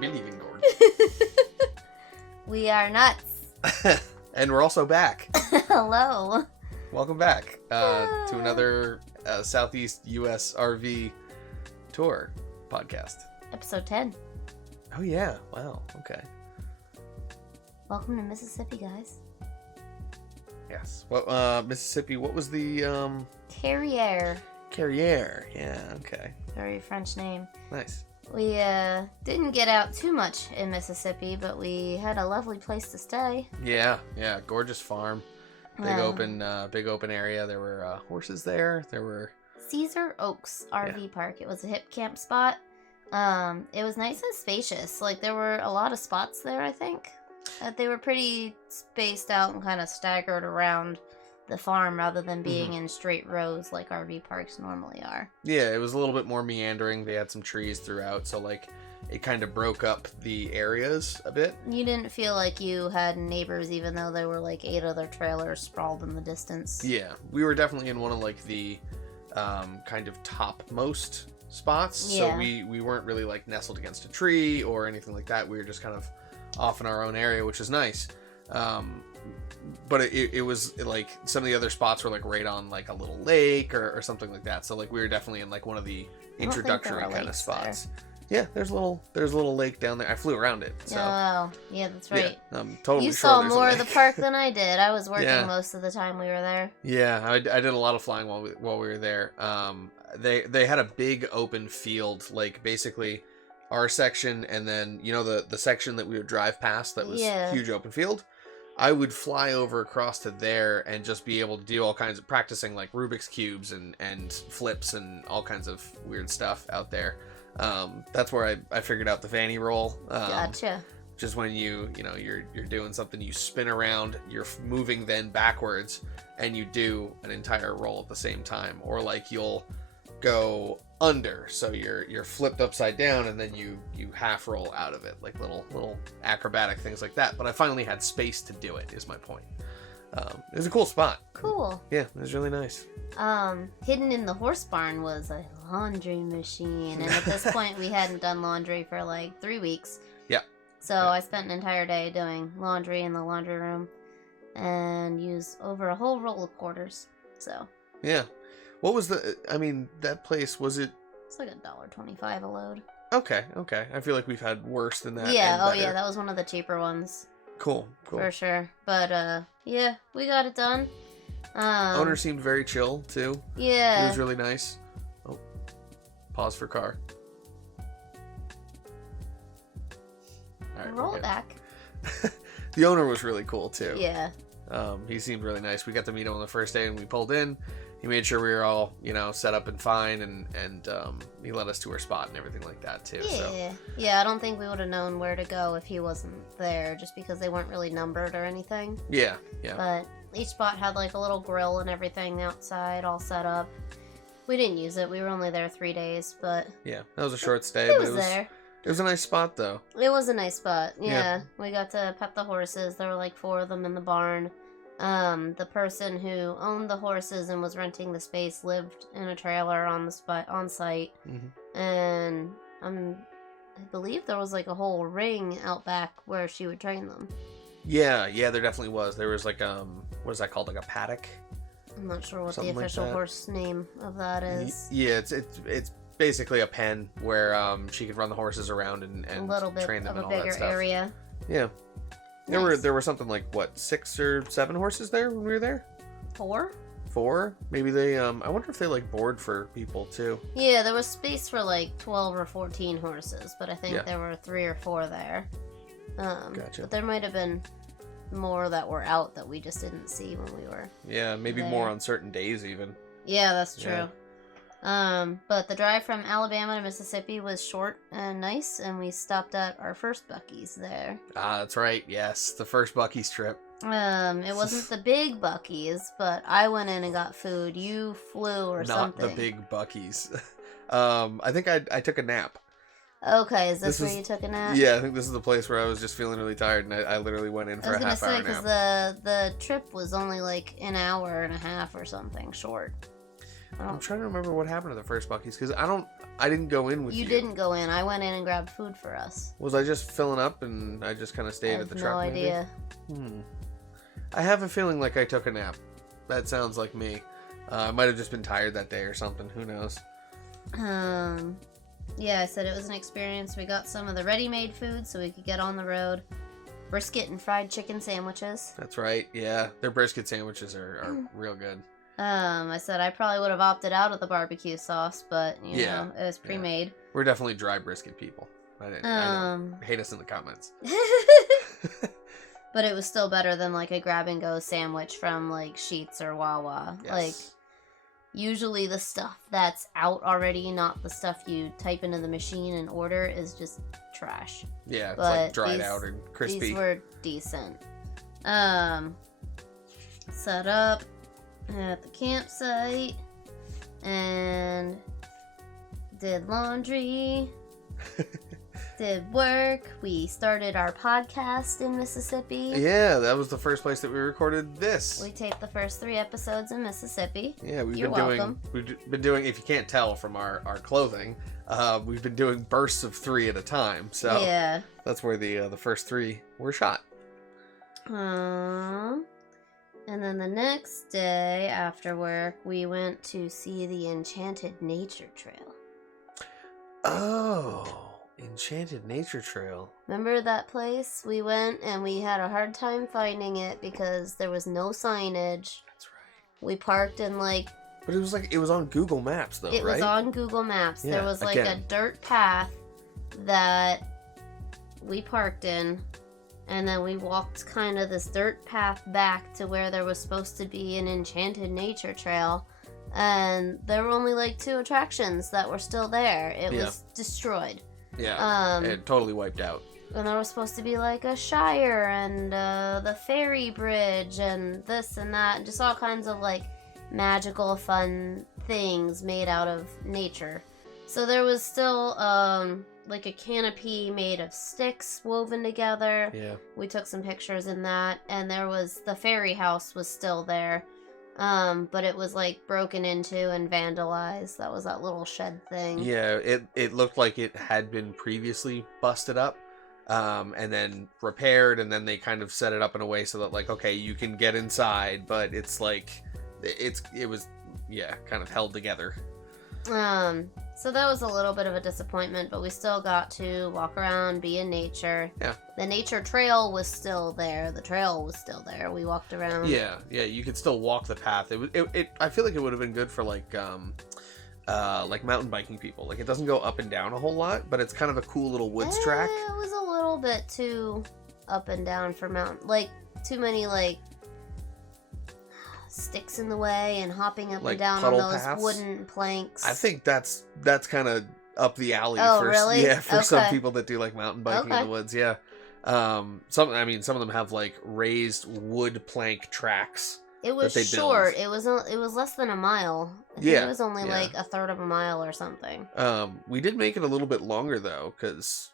believe in God. We are nuts. And we're also back. Hello. Welcome back to another Southeast U.S. RV tour podcast. Episode 10. Oh, yeah. Wow. Okay. Welcome to Mississippi, guys. Yes. Well, Mississippi, what was the... Carriere. Carriere. Yeah, okay. Very French name. Nice. We didn't get out too much in Mississippi, but we had a lovely place to stay. Yeah. Gorgeous farm. Big open area. There were horses there. There were... Ceasar Oaks RV Park. It was a Hipcamp spot. It was nice and spacious. Like, there were a lot of spots there, I think. They were pretty spaced out and kind of staggered around the farm rather than being in straight rows like RV parks normally are. Yeah, it was a little bit more meandering. They had some trees throughout, so like it kind of broke up the areas a bit. You didn't feel like you had neighbors, even though there were like 8 other trailers sprawled in the distance. Yeah, we were definitely in one of like the kind of topmost spots. Yeah. So we weren't really like nestled against a tree or anything like that. We were just kind of off in our own area, which is nice. But it was like some of the other spots were like right on like a little lake or something like that. So like we were definitely in like one of the introductory kind of spots. There. Yeah, there's a little lake down there. I flew around it. So. Oh, yeah, that's right. Yeah, I'm totally you sure saw there's more a of lake. the park than I did. I was working most of the time we were there. Yeah, I did a lot of flying while we were there. They had a big open field, like basically our section, and then you know the section that we would drive past that was huge open field. I would fly over across to there and just be able to do all kinds of practicing like Rubik's cubes and flips and all kinds of weird stuff out there. That's where I figured out the fanny roll. Gotcha. Just when you're doing something, you spin around, you're moving then backwards, and you do an entire roll at the same time, or like you'll go under, so you're flipped upside down, and then you half roll out of it, like little acrobatic things like that. But I finally had space to do it, is my point. It was a cool spot. Cool. Yeah, it was really nice. Hidden in the horse barn was a laundry machine, and at this point we hadn't done laundry for like 3 weeks. Yeah. So I spent an entire day doing laundry in the laundry room and used over a whole roll of quarters. So. Yeah. What was that place, was it? It's like $1.25 a load. Okay. I feel like we've had worse than that. Yeah, yeah, that was one of the cheaper ones. Cool. For sure. But, yeah, we got it done. Owner seemed very chill, too. Yeah. It was really nice. Oh, pause for car. All right, roll it back. The owner was really cool, too. Yeah. He seemed really nice. We got to meet him on the first day, and we pulled in. He made sure we were all, set up and fine, and he led us to our spot and everything like that, too. Yeah. So. Yeah, I don't think we would have known where to go if he wasn't there, just because they weren't really numbered or anything. Yeah. But each spot had, like, a little grill and everything outside, all set up. We didn't use it. We were only there 3 days, but... Yeah, that was a short stay, but it was there. It was a nice spot, though. It was a nice spot, yeah. We got to pet the horses. There were, like, 4 of them in the barn. The person who owned the horses and was renting the space lived in a trailer on site, and I believe there was like a whole ring out back where she would train them. Yeah, there definitely was. There was like what is that called? Like a paddock? I'm not sure what the official horse name of that is. Yeah, it's basically a pen where she could run the horses around and a little bit train them of and a all that bigger stuff. area. Yeah. Nice. There were something like, what, 6 or 7 horses there when we were there? 4? 4? Maybe they, I wonder if they, like, board for people, too. Yeah, there was space for, like, 12 or 14 horses, but I think there were 3 or 4 there. Gotcha. But there might have been more that were out that we just didn't see when we were Yeah, maybe there. more on certain days, even. Yeah, that's true. But the drive from Alabama to Mississippi was short and nice, and we stopped at our first Buc-ee's there. Ah, that's right. Yes, the first Buc-ee's trip. It wasn't the big Buc-ee's, but I went in and got food. You flew or something. Not the big Buc-ee's. I think I took a nap. Okay, is this where you took a nap? Yeah, I think this is the place where I was just feeling really tired, and I literally went in for a half hour nap. Because the trip was only like an hour and a half or something short. I'm trying to remember what happened to the first Buc-ee's because I didn't go in with you. You didn't go in. I went in and grabbed food for us. Was I just filling up and I just kind of stayed at the truck? No idea. I have a feeling like I took a nap. That sounds like me. I might have just been tired that day or something. Who knows? Yeah, I said it was an experience. We got some of the ready-made food so we could get on the road. Brisket and fried chicken sandwiches. That's right. Yeah, their brisket sandwiches are real good. I said I probably would have opted out of the barbecue sauce, but you know, it was pre-made. Yeah. We're definitely dry brisket people. I hate us in the comments. But it was still better than like a grab-and-go sandwich from like Sheetz or Wawa. Yes. Like, usually the stuff that's out already, not the stuff you type into the machine and order, is just trash. Yeah, it's like dried out and crispy. These were decent. Set up at the campsite and did laundry. Did work. We started our podcast in Mississippi. Yeah, that was the first place that we recorded this. We taped the first 3 episodes in Mississippi. Yeah, we've You're been welcome. doing, if you can't tell from our clothing, we've been doing bursts of 3 at a time. So yeah, that's where the first 3 were shot. And then the next day after work, we went to see the Enchanted Nature Trail. Oh. Enchanted Nature Trail. Remember that place? We went and we had a hard time finding it because there was no signage. That's right. We parked in like... But it was on Google Maps though, It right? was on Google Maps. Yeah, there was like a dirt path that we parked in, and then we walked kind of this dirt path back to where there was supposed to be an Enchanted Nature Trail, and there were only like 2 attractions that were still there. It was destroyed. Yeah, it totally wiped out. And there was supposed to be like a Shire and the ferry bridge and this and that, and just all kinds of like magical fun things made out of nature. So there was still like a canopy made of sticks woven together. Yeah. We took some pictures in that, and there was the ferry house was still there. But it was like broken into and vandalized. That was that little shed thing. Yeah, it looked like it had been previously busted up, and then repaired, and then they kind of set it up in a way so that like, okay, you can get inside, but it's like, it was kind of held together. So that was a little bit of a disappointment, but we still got to walk around, be in nature. Yeah. The nature trail was still there. The trail was still there. We walked around. Yeah, you could still walk the path. I feel like it would have been good for like mountain biking people. Like, it doesn't go up and down a whole lot, but it's kind of a cool little woods track. It was a little bit too up and down for mountain, like too many like sticks in the way and hopping up like and down on those paths. wooden planks. I think that's kind of up the alley. Oh, for, really? Yeah, for some Okay. people that do like mountain biking in the woods. Yeah. Some of them have like raised wood plank tracks. It was that they short. build. It was less than a mile. I think Yeah, it was only yeah. like a third of a mile or something. We did make it a little bit longer though, because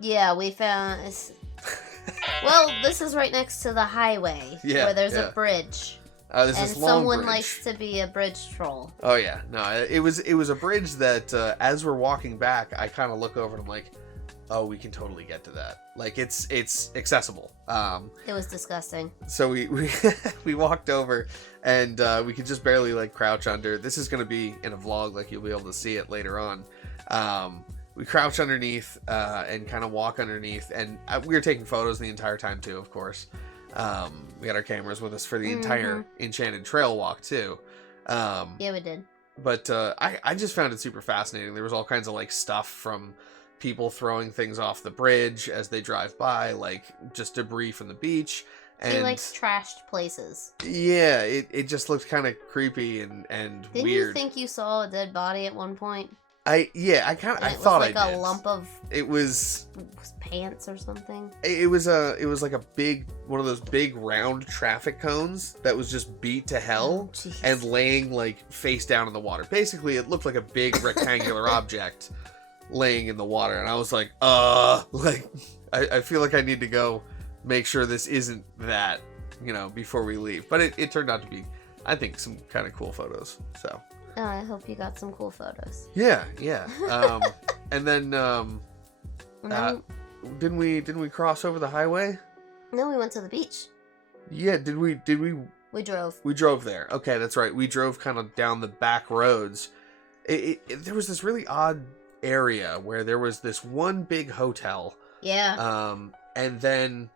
Yeah, we found. Well, this is right next to the highway, where there's a bridge. There's and this long someone bridge. likes to be a bridge troll. Oh yeah, no, it was a bridge that as we're walking back, I kind of look over and I'm like, oh, we can totally get to that. Like, it's accessible. It was disgusting. So we we walked over, and we could just barely like crouch under. This is gonna be in a vlog, like you'll be able to see it later on. We crouch underneath and kind of walk underneath, and we were taking photos the entire time too, of course. We had our cameras with us for the entire Enchanted Trail walk too. Yeah, we did. But I just found it super fascinating. There was all kinds of like stuff from people throwing things off the bridge as they drive by, like just debris from the beach. And He likes trashed places. yeah, it just looked kind of creepy and Didn't weird. you think you saw a dead body at one point? I thought like I did. a lump of It was pants or something. It was like a big one of those big round traffic cones that was just beat to hell jeez. and laying like face down in the water. Basically, it looked like a big rectangular object laying in the water, and I was like, like I feel like I need to go make sure this isn't that, before we leave. But it turned out to be, I think, some kind of cool photos. So Oh, I hope you got some cool photos. Yeah. And then didn't we cross over the highway? No, we went to the beach. Yeah, did we? We drove. We drove there. Okay, that's right. We drove kind of down the back roads. There was this really odd area where there was this one big hotel. Yeah. And then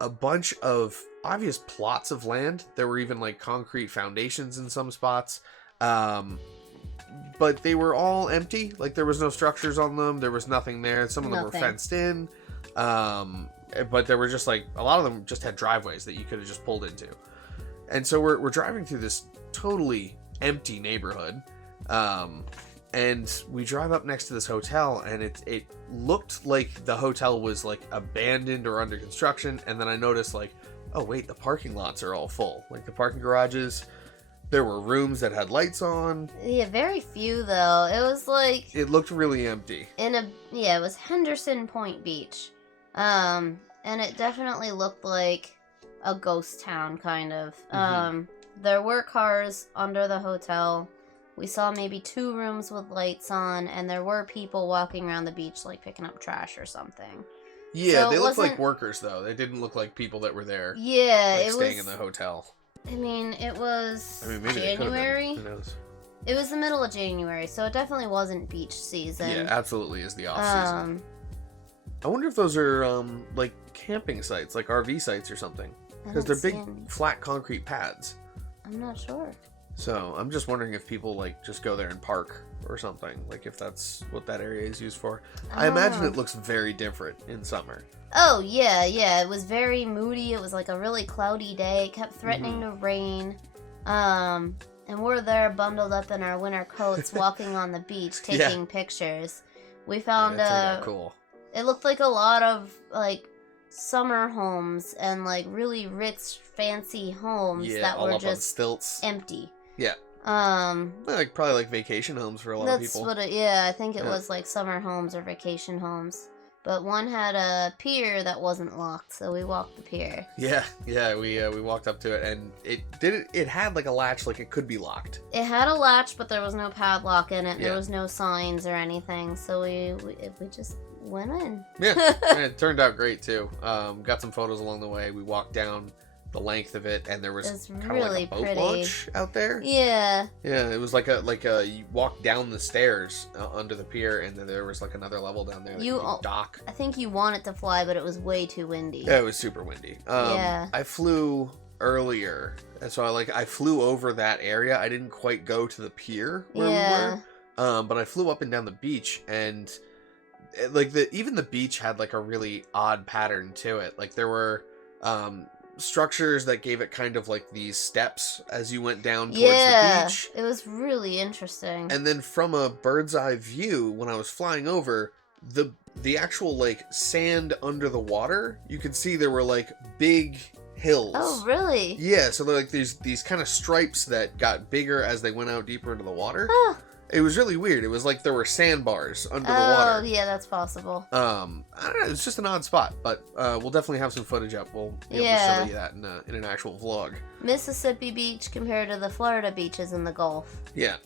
a bunch of obvious plots of land. There were even like concrete foundations in some spots. But they were all empty. Like there was no structures on them. There was nothing there. Some of them were fenced in. But there were just like a lot of them just had driveways that you could have just pulled into. And so we're driving through this totally empty neighborhood. And we drive up next to this hotel, and it looked like the hotel was like abandoned or under construction. And then I noticed like, oh wait, the parking lots are all full. Like the parking garages, there were rooms that had lights on. Yeah, very few though. It was like it looked really empty. It was Henderson Point Beach. And it definitely looked like a ghost town kind of. There were cars under the hotel. We saw maybe 2 rooms with lights on, and there were people walking around the beach, like picking up trash or something. Yeah, so they looked like workers, though. They didn't look like people that were there. Yeah, like, staying in the hotel. I mean, it was maybe January. Who knows? It was the middle of January, so it definitely wasn't beach season. Yeah, absolutely is the off season. I wonder if those are like camping sites, like RV sites or something, because they're big flat concrete pads. I'm not sure. So I'm just wondering if people like just go there and park or something, like if that's what that area is used for. I imagine it looks very different in summer. Oh yeah, it was very moody. It was like a really cloudy day. It kept threatening to rain. And we're there bundled up in our winter coats, walking on the beach, taking pictures. We found cool. It looked like a lot of like summer homes and like really rich, fancy homes that were just on stilts, empty. Yeah. Like probably like vacation homes for a lot of people. That's what I think it was like summer homes or vacation homes. But one had a pier that wasn't locked, so we walked the pier. Yeah, we walked up to it, and it had like a latch, like it could be locked. It had a latch, but there was no padlock in it. Yeah. There was no signs or anything, so we just went in. Yeah, and it turned out great too. Got some photos along the way. We walked down the length of it, and there was kind of really like a boat pretty. launch out there. Yeah, it was like a you walk down the stairs under the pier, and then there was like another level down there that you dock. I think you want it to fly, but it was way too windy. Yeah, it was super windy. I flew earlier, and so I flew over that area. I didn't quite go to the pier where we were, but I flew up and down the beach, and like even the beach had like a really odd pattern to it. Like there were structures that gave it kind of like these steps as you went down towards the beach. It was really interesting. And then from a bird's eye view, when I was flying over, the actual like sand under the water, you could see there were like big hills. Oh, really? Yeah, so they're like these kind of stripes that got bigger as they went out deeper into the water. Huh. It was really weird. It was like there were sandbars under the water. Oh, yeah, that's possible. I don't know. It's just an odd spot, but we'll definitely have some footage up. We'll be able to show you that in an actual vlog. Mississippi Beach compared to the Florida beaches in the Gulf. Yeah.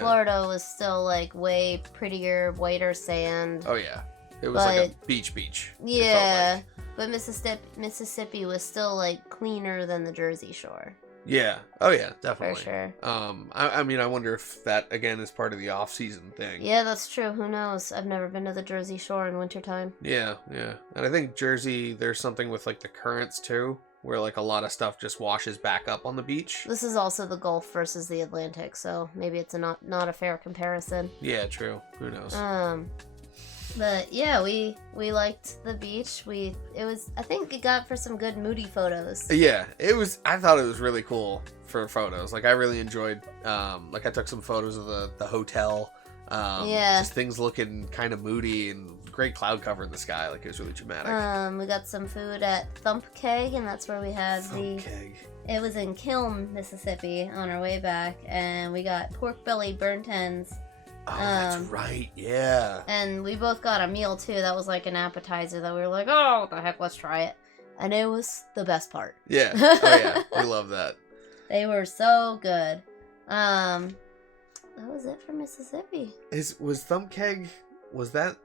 Florida was still like way prettier, whiter sand. Oh yeah, it was like a beach. Yeah, but Mississippi was still like cleaner than the Jersey Shore. Yeah. Oh yeah, definitely. For sure. I mean, I wonder if that again is part of the off-season thing. Yeah, that's true. Who knows? I've never been to the Jersey Shore in wintertime. Yeah. And I think Jersey, there's something with like the currents too, where like a lot of stuff just washes back up on the beach. This is also the Gulf versus the Atlantic, so maybe it's not a fair comparison. Yeah, true. Who knows? But yeah, we liked the beach. I think it got for some good moody photos. Yeah, I thought it was really cool for photos. Like I really enjoyed, like I took some photos of the hotel. Just things looking kind of moody and great cloud cover in the sky. Like it was really dramatic. We got some food at Thump Keg, and that's where we had it was in Kiln, Mississippi on our way back, and we got pork belly burnt ends. Oh, that's right, yeah. And we both got a meal, too. That was like an appetizer that we were like, oh, what the heck, let's try it. And it was the best part. Yeah, oh yeah, we love that. They were so good. That was it for Mississippi. Was Thumbkeg, was that,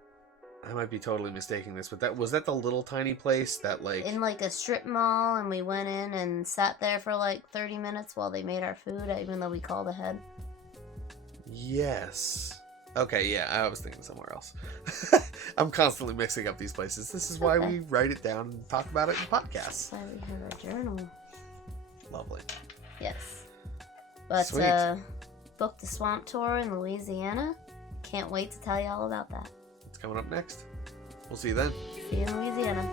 I might be totally mistaking this, but was that the little tiny place that like... In like a strip mall, and we went in and sat there for like 30 minutes while they made our food, even though we called ahead. Yes. Okay, yeah, I was thinking somewhere else. I'm constantly mixing up these places. This is why we write it down and talk about it in podcasts. That's why we have a journal. Lovely. Yes. But, booked the swamp tour in Louisiana. Can't wait to tell you all about that. It's coming up next. We'll see you then. See you in Louisiana.